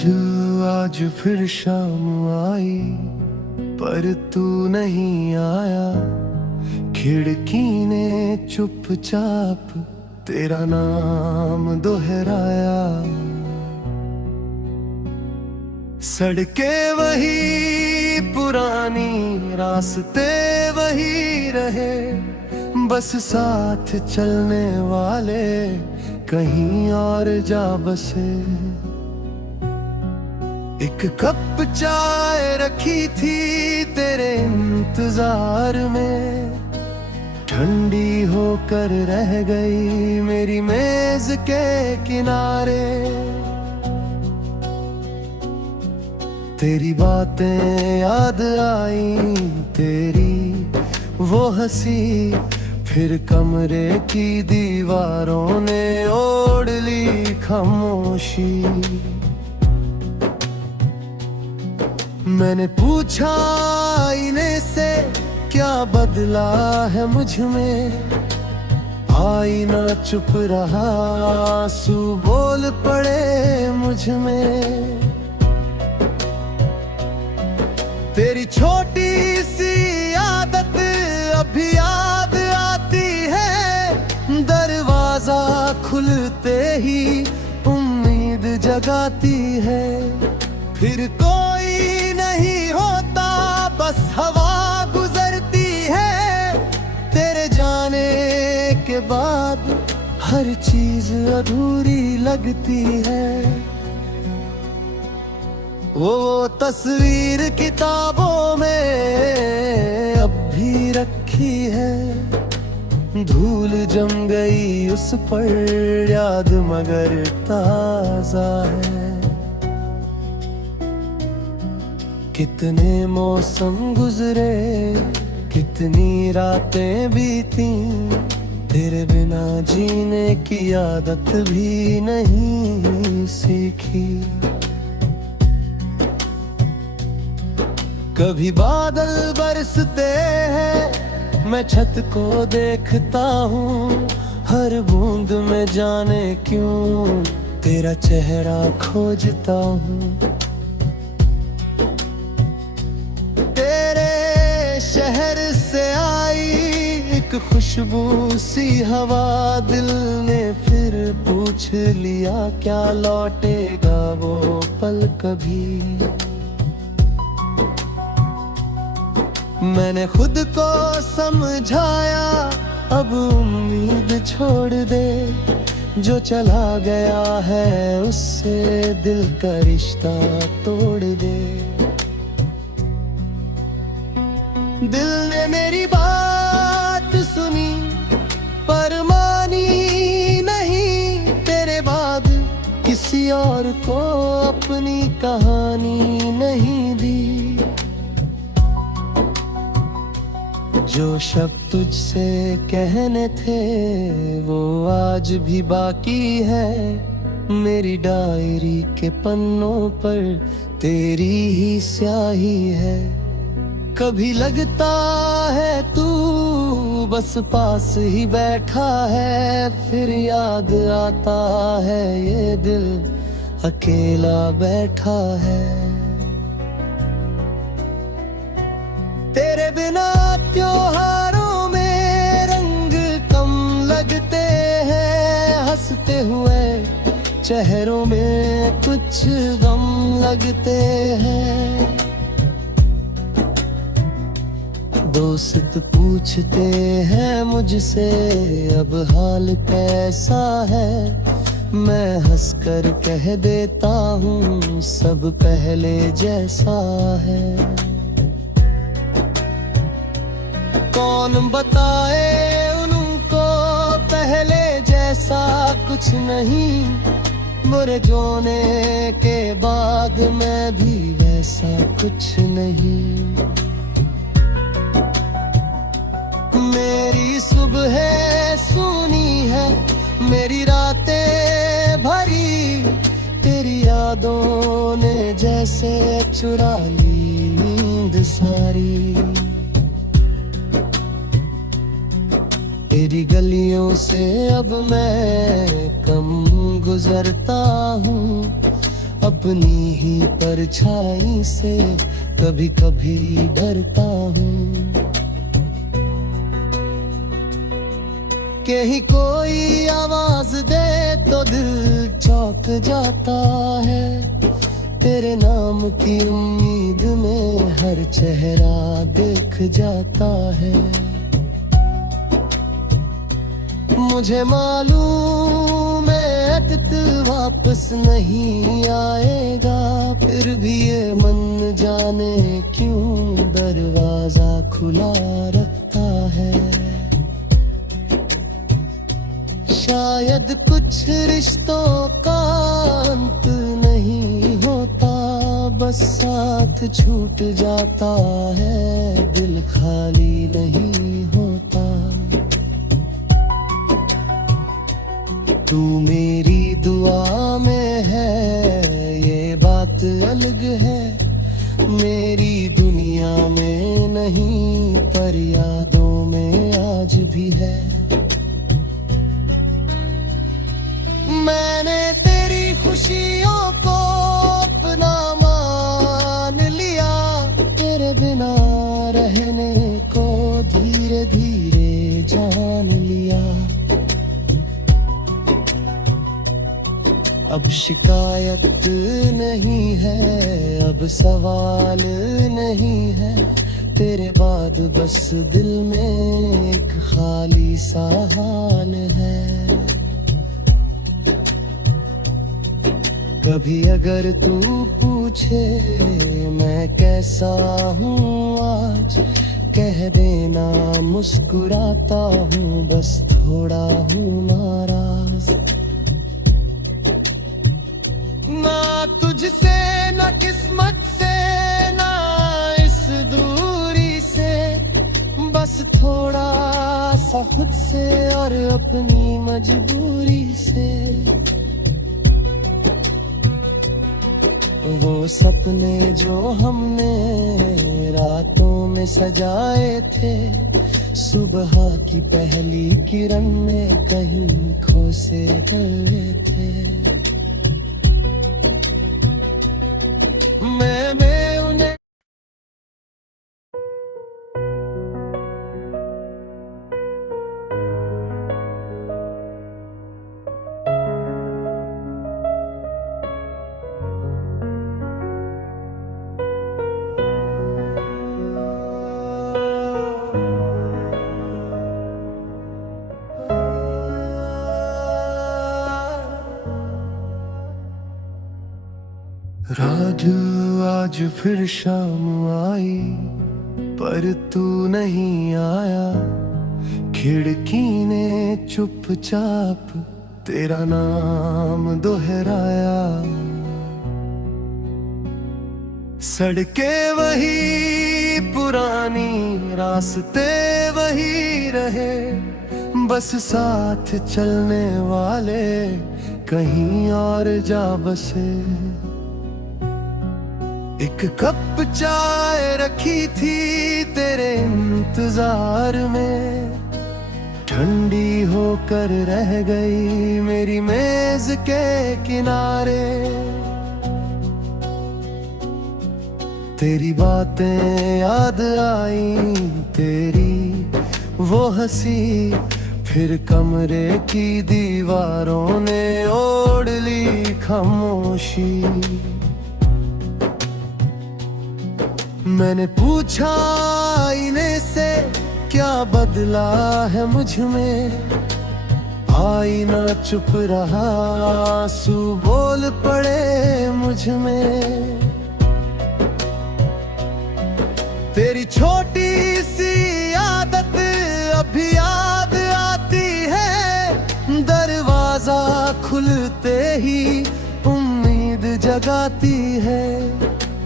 आज फिर शाम आई पर तू नहीं आया। खिड़की ने चुपचाप तेरा नाम दोहराया। सड़कें वही पुरानी, रास्ते वही रहे, बस साथ चलने वाले कहीं और जा बसे। एक कप चाय रखी थी तेरे इंतजार में, ठंडी होकर रह गई मेरी मेज के किनारे। तेरी बातें याद आई, तेरी वो हंसी, फिर कमरे की दीवारों ने ओढ़ ली खामोशी। मैंने पूछा आईने से क्या बदला है मुझ में, आईना चुप रहा, आंसू बोल पड़े मुझ में। तेरी छोटी सी आदत अभी याद आती है, दरवाजा खुलते ही उम्मीद जगाती है। फिर कोई नहीं होता, बस हवा गुजरती है। तेरे जाने के बाद हर चीज अधूरी लगती है। वो तस्वीर किताबों में अब भी रखी है, धूल जम गई उस पर याद मगर ताजा है। कितने मौसम गुजरे, कितनी रातें बीती, तेरे बिना जीने की आदत भी नहीं सीखी। कभी बादल बरसते हैं, मैं छत को देखता हूँ, हर बूंद में जाने क्यों तेरा चेहरा खोजता हूँ। तेरे शहर से आई एक खुशबू सी हवा, दिल ने फिर पूछ लिया क्या लौटेगा वो पल कभी। मैंने खुद को समझाया अब उम्मीद छोड़ दे, जो चला गया है उससे दिल का रिश्ता तोड़ दे। दिल ने मेरी बात सुनी पर मानी नहीं, तेरे बाद किसी और को अपनी कहानी नहीं दी। जो शब्द तुझसे कहने थे वो आज भी बाकी है, मेरी डायरी के पन्नों पर तेरी ही स्याही है। कभी लगता है तू बस पास ही बैठा है, फिर याद आता है ये दिल अकेला बैठा है। तेरे बिना त्योहारों में रंग कम लगते हैं, हंसते हुए चेहरों में कुछ गम लगते हैं। दोस्त पूछते हैं मुझसे अब हाल कैसा है, मैं हंसकर कह देता हूँ सब पहले जैसा है। कौन बताए उनको पहले जैसा कुछ नहीं, बुरे जोने के बाद मैं भी वैसा कुछ नहीं। मेरी सुबह सुनी है, मेरी रातें भरी, तेरी यादों ने जैसे चुरा ली नींद सारी। तेरी गलियों से अब मैं कम गुजरता हूँ, अब अपनी ही परछाई से कभी कभी डरता हूँ। कहीं कोई आवाज दे तो दिल चौंक जाता है। तेरे नाम की उम्मीद में हर चेहरा देख जाता है। मुझे मालूम है वक्त वापस नहीं आएगा, फिर भी ये मन जाने क्यों दरवाजा खुला रखता है। शायद कुछ रिश्तों का अंत नहीं होता, बस साथ छूट जाता है, दिल खाली नहीं होता। तू मेरी दुआ में है ये बात अलग है, मेरी दुनिया में नहीं पर यादों में आज भी है। मैंने तेरी खुशियों को अपना मान लिया, तेरे बिना रहने को धीरे धीरे जान लिया। अब शिकायत नहीं है, अब सवाल नहीं है, तेरे बाद बस दिल में एक खाली सा हाल है। कभी अगर तू पूछे मैं कैसा हूँ आज, कह देना मुस्कुराता हूँ, बस थोड़ा हूँ नाराज। ना तुझसे ना किस्मत से ना इस दूरी से, बस थोड़ा सा खुद से और अपनी मजबूरी से। वो सपने जो हमने रातों में सजाए थे, सुबह की पहली किरण में कहीं खो से गए थे। मैं उन्हें राधू आज फिर शाम आई पर तू नहीं आया, खिड़की ने चुपचाप तेरा नाम दोहराया। सड़कें वही पुरानी, रास्ते वही रहे, बस साथ चलने वाले कहीं और जा बसे। एक कप चाय रखी थी तेरे इंतजार में, ठंडी होकर रह गई मेरी मेज के किनारे। तेरी बातें याद आई, तेरी वो हंसी, फिर कमरे की दीवारों ने ओढ़ ली खामोशी। मैंने पूछा आईने से क्या बदला है मुझ में, आईना चुप रहा, आंसू बोल पड़े मुझ में। तेरी छोटी सी आदत अभी याद आती है, दरवाजा खुलते ही उम्मीद जगाती है।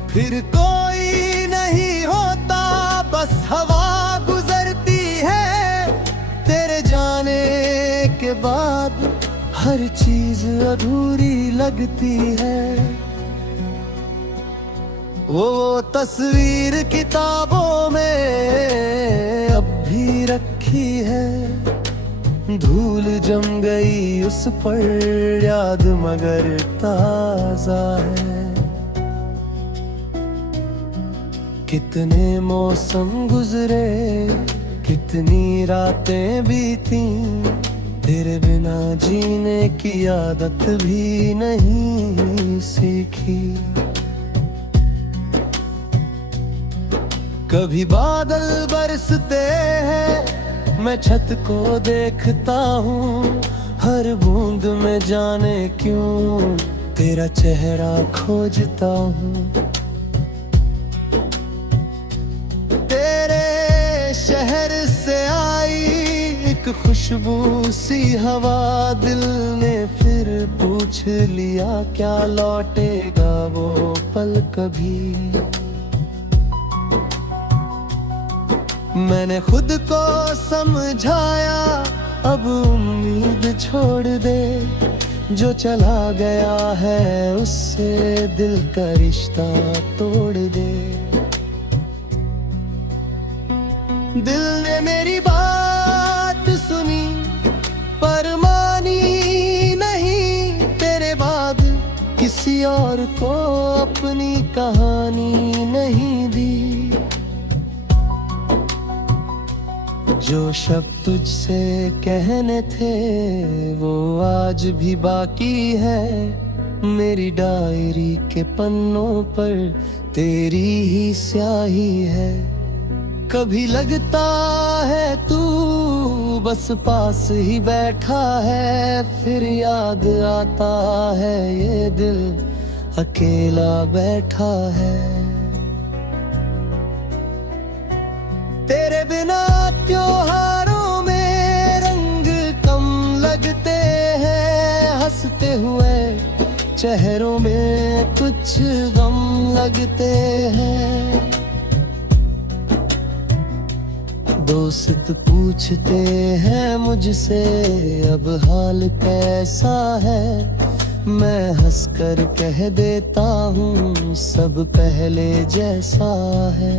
फिर कोई नहीं होता, बस हवा गुजरती है, तेरे जाने के बाद हर चीज अधूरी लगती है। वो तस्वीर किताबों में अब भी रखी है, धूल जम गई उस पर याद मगर ताजा है। कितने मौसम गुजरे, कितनी रातें बीती, तेरे बिना जीने की आदत भी नहीं सीखी। कभी बादल बरसते हैं, मैं छत को देखता हूँ, हर बूंद में जाने क्यों तेरा चेहरा खोजता हूँ। तेरे शहर से आई एक खुशबू सी हवा, दिल ने फिर पूछ लिया क्या लौटेगा वो पल कभी। मैंने खुद को समझाया अब उम्मीद छोड़ दे, जो चला गया है उससे दिल का रिश्ता तोड़ दे। दिल ने मेरी बात सुनी पर मानी नहीं, तेरे बाद किसी और को अपनी कहानी नहीं दी। जो शब्द तुझसे कहने थे वो आज भी बाकी है, मेरी डायरी के पन्नों पर तेरी ही स्याही है। कभी लगता है तू बस पास ही बैठा है, फिर याद आता है ये दिल अकेला बैठा है। तेरे बिना त्योहारों में रंग कम लगते हैं, हंसते हुए चेहरों में कुछ गम लगते हैं। दोस्त पूछते हैं मुझसे अब हाल कैसा है, मैं हंसकर कह देता हूँ सब पहले जैसा है।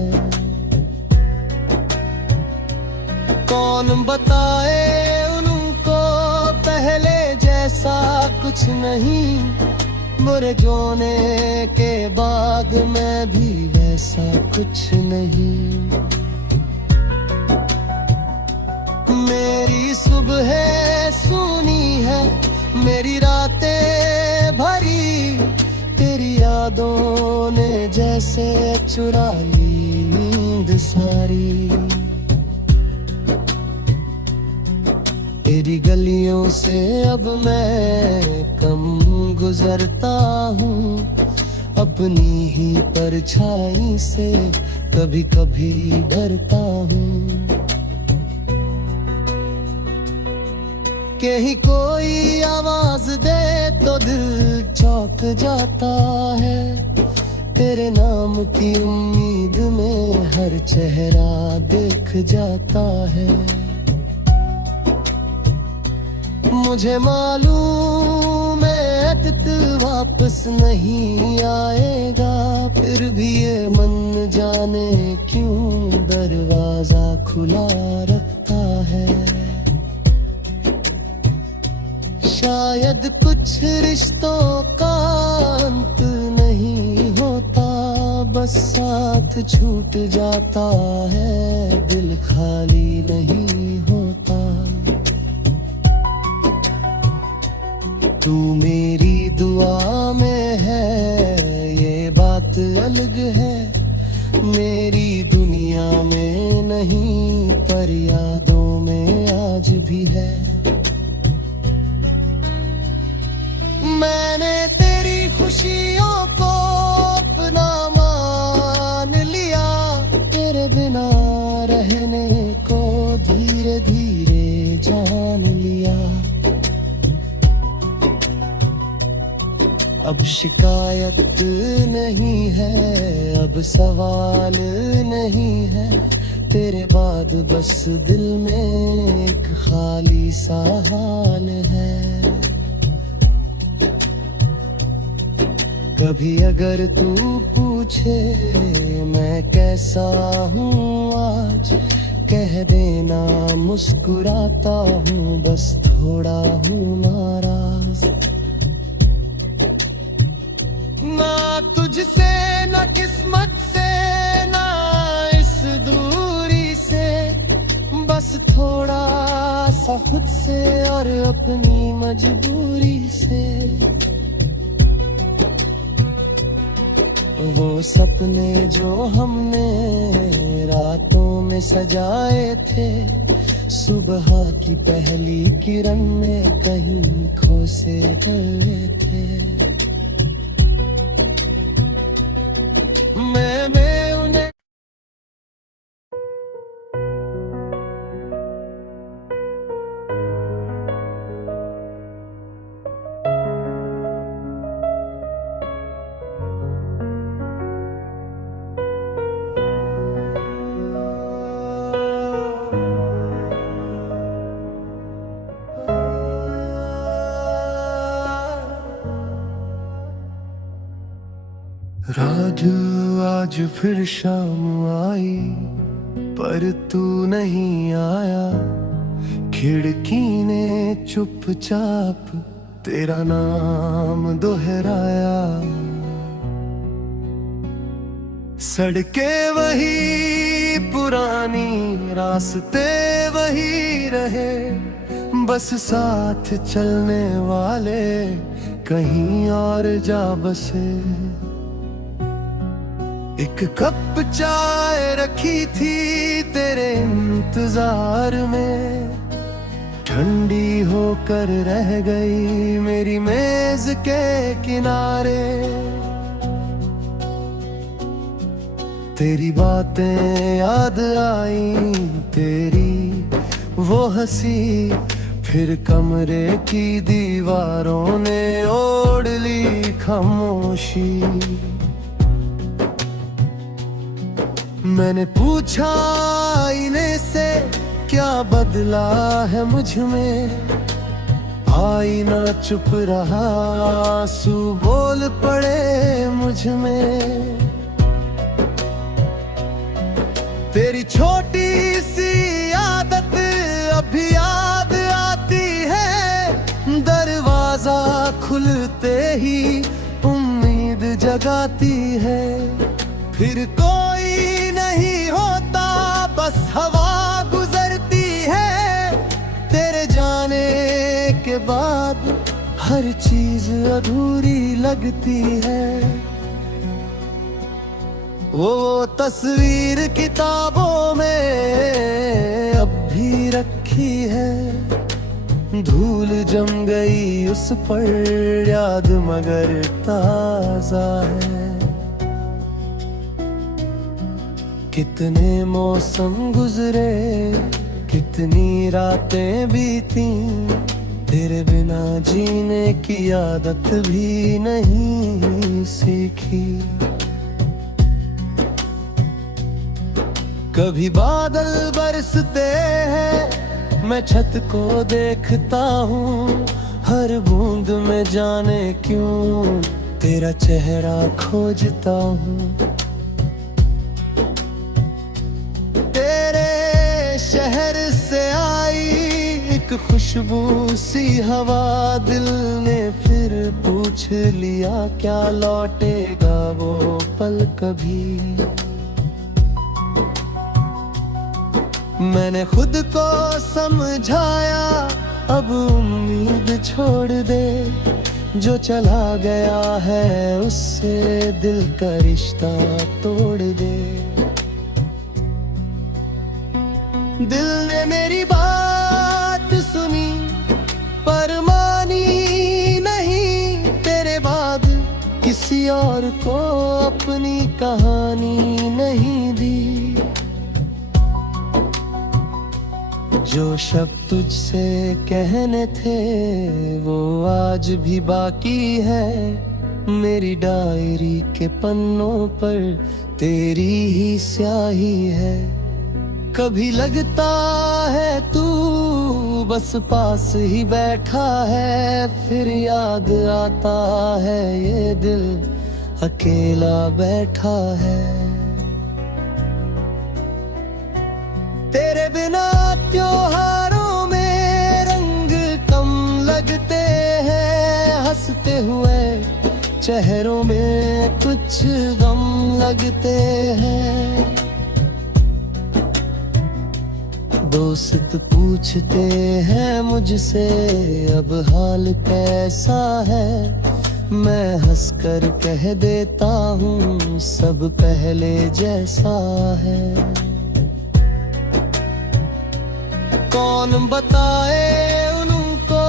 कौन बताए उनको पहले जैसा कुछ नहीं, मुझे जोने के बाद मैं भी वैसा कुछ नहीं। मेरी सुबह सुनी है, मेरी रातें भरी, तेरी यादों ने जैसे चुरा ली नींद सारी। तेरी गलियों से अब मैं कम गुजरता हूँ, अपनी ही परछाई से कभी कभी डरता हूँ। कहीं कोई आवाज दे तो दिल चौंक जाता है, तेरे नाम की उम्मीद में हर चेहरा देख जाता है। मुझे मालूम है दिल वापस नहीं आएगा, फिर भी ये मन जाने क्यों दरवाजा खुला रखता है। शायद कुछ रिश्तों का अंत नहीं होता, बस साथ छूट जाता है, दिल खाली नहीं होता। तू मेरी दुआ में है ये बात अलग है, मेरी दुनिया में नहीं पर यादों में आज भी है। मैंने तेरी खुशियों को अपना मान लिया, तेरे बिना रहने को धीरे धीरे जान लिया। अब शिकायत नहीं है, अब सवाल नहीं है, तेरे बाद बस दिल में एक खाली सा हाल है। कभी अगर तू पूछे मैं कैसा हूँ आज, कह देना मुस्कुराता हूँ, बस थोड़ा हूँ नाराज। ना तुझसे ना किस्मत से ना खुद से और अपनी मजबूरी से। वो सपने जो हमने रातों में सजाए थे, सुबह की पहली किरण में कहीं खो से गए थे। मैं उन्हें रात आज फिर शाम आई, पर तू नहीं आया। खिड़की ने चुपचाप तेरा नाम दोहराया। सड़कें वही पुरानी, रास्ते वही रहे, बस साथ चलने वाले कहीं और जा बसे। एक कप चाय रखी थी तेरे इंतजार में, ठंडी होकर रह गई मेरी मेज के किनारे। तेरी बातें याद आई, तेरी वो हंसी, फिर कमरे की दीवारों ने ओढ़ ली खामोशी। मैंने पूछा आईने से क्या बदला है मुझ में, आईना चुप रहा, आंसू बोल पड़े मुझ में। तेरी छोटी सी आदत अभी याद आती है, दरवाजा खुलते ही उम्मीद जगाती है। फिर कोई नहीं होता, बस हवा गुजरती है। तेरे जाने के बाद हर चीज अधूरी लगती है। वो तस्वीर किताबों में अब भी रखी है, धूल जम गई उस पर याद मगर ताजा है। कितने मौसम गुजरे, कितनी रातें बीती, तेरे बिना जीने की आदत भी नहीं सीखी। कभी बादल बरसते हैं, मैं छत को देखता हूँ, हर बूंद में जाने क्यों तेरा चेहरा खोजता हूँ। शहर से आई एक खुशबू सी हवा, दिल ने फिर पूछ लिया क्या लौटेगा वो पल कभी। मैंने खुद को समझाया अब उम्मीद छोड़ दे, जो चला गया है उससे दिल का रिश्ता तोड़ दे। दिल ने मेरी बात सुनी पर मानी नहीं, तेरे बाद किसी और को अपनी कहानी नहीं दी। जो शब्द तुझसे कहने थे वो आज भी बाकी है, मेरी डायरी के पन्नों पर तेरी ही स्याही है। कभी लगता है तू बस पास ही बैठा है, फिर याद आता है ये दिल अकेला बैठा है। तेरे बिना त्योहारों में रंग कम लगते हैं, हंसते हुए चेहरों में कुछ गम लगते हैं। दोस्त पूछते हैं मुझसे अब हाल कैसा है, मैं हंसकर कह देता हूँ सब पहले जैसा है। कौन बताए उनको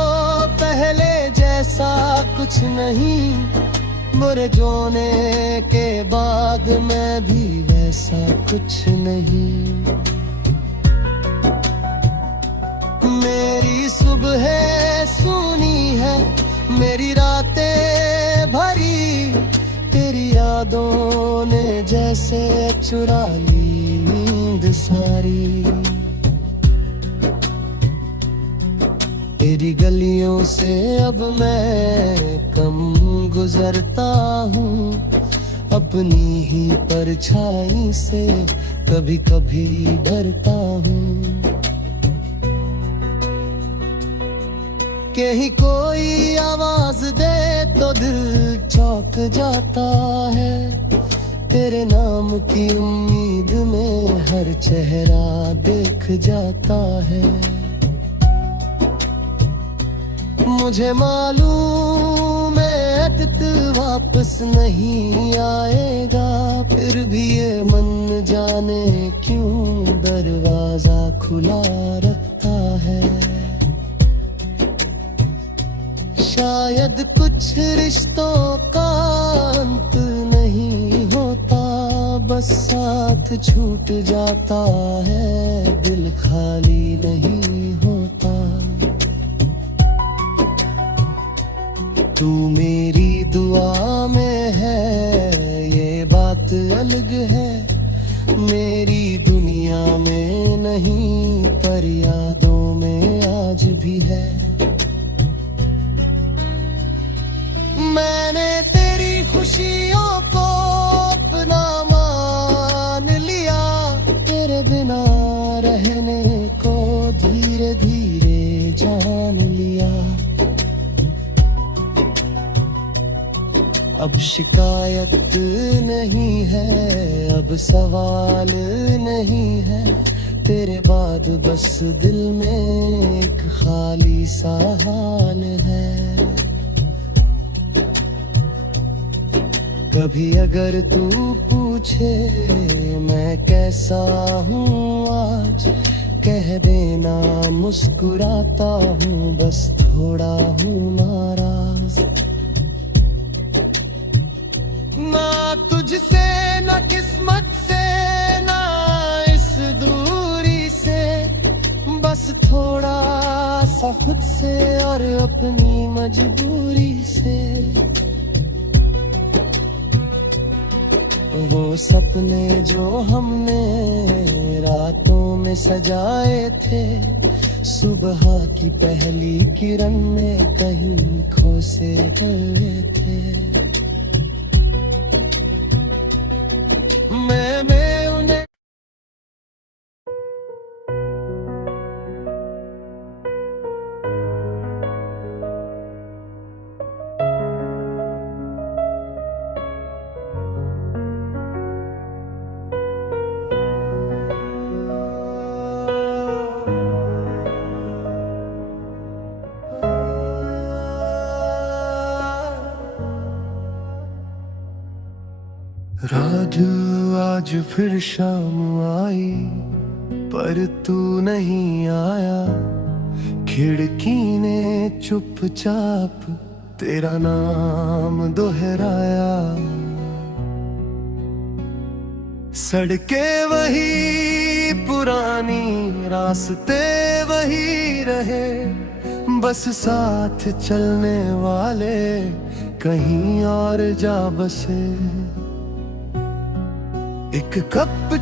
पहले जैसा कुछ नहीं, बुरे जोने के बाद मैं भी वैसा कुछ नहीं। मेरी सुबह सुनी है, मेरी रातें भरी, तेरी यादों ने जैसे चुरा ली नींद सारी। तेरी गलियों से अब मैं कम गुजरता हूँ, अपनी ही परछाई से कभी कभी डरता हूँ। कहीं कोई आवाज दे तो दिल चौंक जाता है, तेरे नाम की उम्मीद में हर चेहरा देख जाता है। मुझे मालूम है दिल वापस नहीं आएगा, फिर भी ये मन जाने क्यों दरवाजा खुला रखता है। शायद कुछ रिश्तों का अंत नहीं होता, बस साथ छूट जाता है, दिल खाली नहीं होता। तू मेरी दुआ में है ये बात अलग है, मेरी दुनिया में नहीं पर यादों में आज भी है। मैंने तेरी खुशियों को अपना मान लिया, तेरे बिना रहने को धीरे धीरे जान लिया। अब शिकायत नहीं है, अब सवाल नहीं है, तेरे बाद बस दिल में एक खाली सा हाल है। कभी अगर तू पूछे मैं कैसा हूँ आज, कह देना मुस्कुराता हूँ, बस थोड़ा हूँ नाराज। ना तुझसे ना किस्मत से ना इस दूरी से, बस थोड़ा सा खुद से और अपनी मजबूरी से। वो सपने जो हमने रातों में सजाए थे, सुबह की पहली किरण में कहीं खो से गए थे। मैं उन्हें राधू आज फिर शाम आई पर तू नहीं आया, खिड़की ने चुपचाप तेरा नाम दोहराया। सड़कें वही पुरानी, रास्ते वही रहे, बस साथ चलने वाले कहीं और जा बसे। एक कप